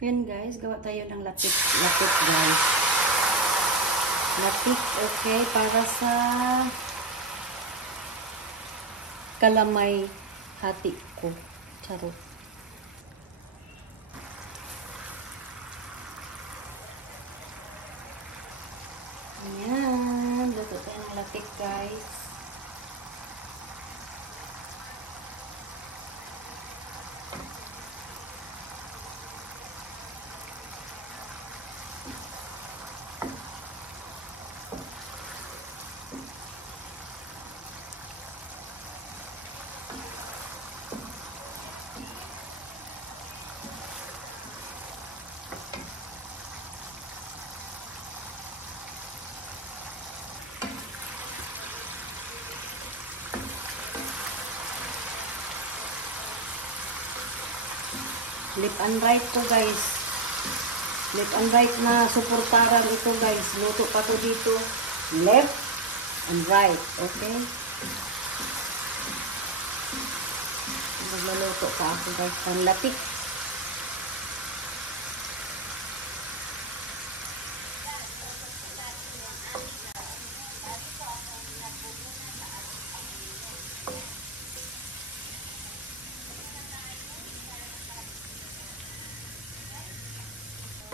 Yan guys, gawa tayo ng lapit. Lapit guys. Lapit, okay, para sa kalamay hati ko. Charot. Ayan, luto tayo ng lapit guys. Left and right to guys. Left and right na suportaran ito guys. Luto pa to dito. Left and right. Okay? Magluluto pa ako guys. Panlatik.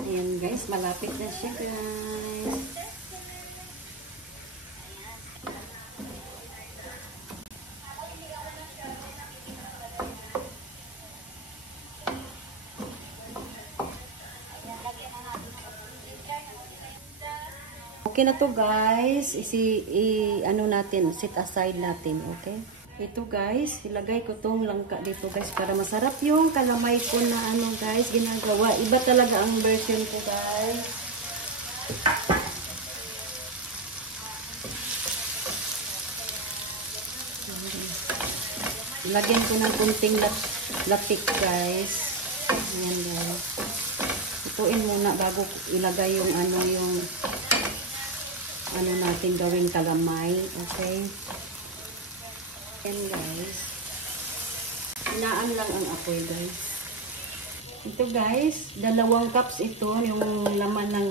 Ayan guys, malapit na siya guys. Okay na to guys. Ano natin, set aside natin, okay? Ito guys, ilagay ko tong langka dito guys para masarap yung kalamay ko na ano guys, ginagawa. Iba talaga ang version ko guys. Lagyan ko ng kunting latik guys. Ayan guys. Ituin muna bago ilagay yung ano natin gawing kalamay. Okay. Ayan guys. Hinaan lang ang apoy guys. Ito guys, 2 cups ito yung laman ng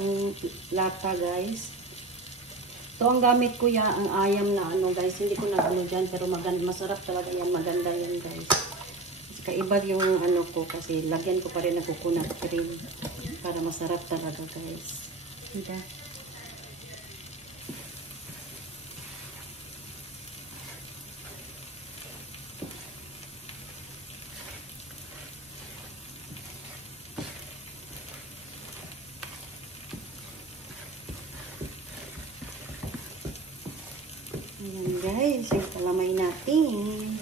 lata guys. Ito ang gamit ko ya, ang ayam na ano guys. Hindi ko na ano dyan pero masarap talaga yan. Maganda yan guys. Kaiba yung ano ko kasi lagyan ko pa rin ng coconut cream para masarap talaga guys. Diba? Ayan guys, yung kalamay natin.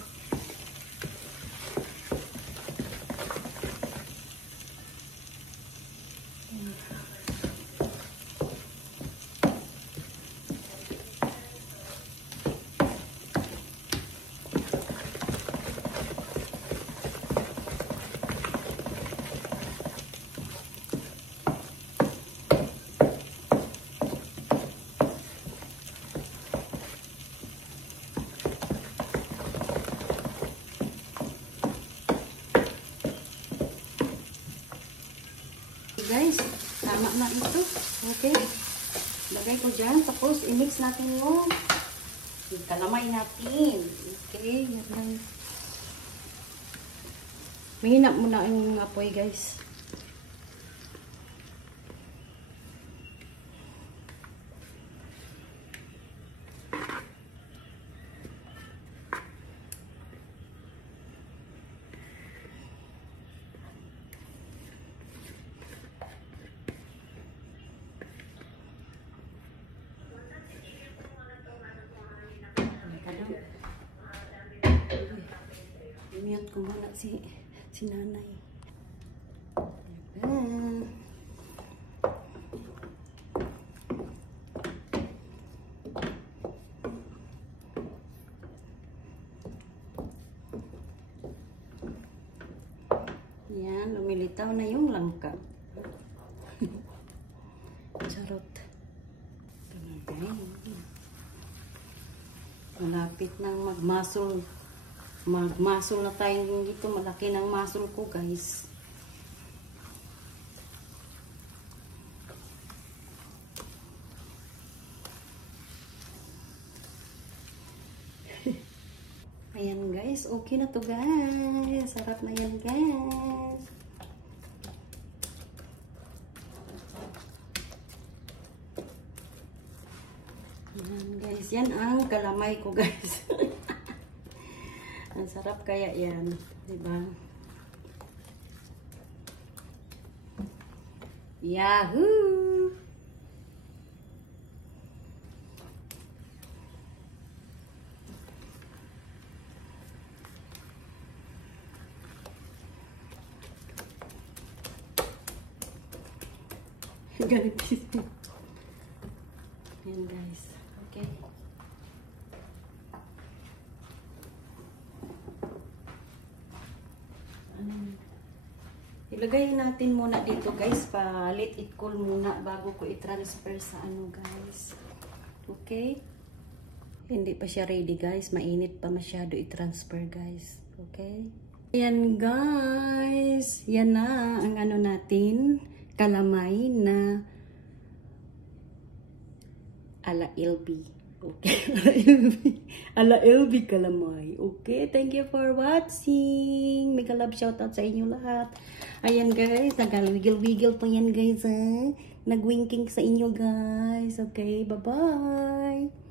Guys, tama na ito. Okay. Lagay ko dyan. Tapos, i-mix natin yung kalamay natin. Okay. Yan. Mahina muna yung apoy, guys. I-mute ko muna si nanay. Yan, lumilitaw na yung langka. Charot. Malapit nang magmasol. Magmasol na tayo dito. Malaki ng masol ko, guys. Ayan guys, okay na to guys. Sarap na yan guys. Ayan guys, yan ang kalamay ko guys. Ang sarap kaya yan, diba? Yahoo! Ganito. Yan guys. Okay. Ilagay natin muna dito guys, pa let it cool muna bago ko i-transfer sa ano guys. Okay? Hindi pa siya ready guys, mainit pa masyado i-transfer guys. Okay? Ayan guys, yan na ang ano natin, kalamay na ala LB. Okay, ala LB kalamay. Okay, thank you for watching. Mega love shoutout sa inyo lahat. Ayan guys, nag-wiggle-wiggle pa yan guys ha. Nag-winking sa inyo guys. Okay, bye-bye.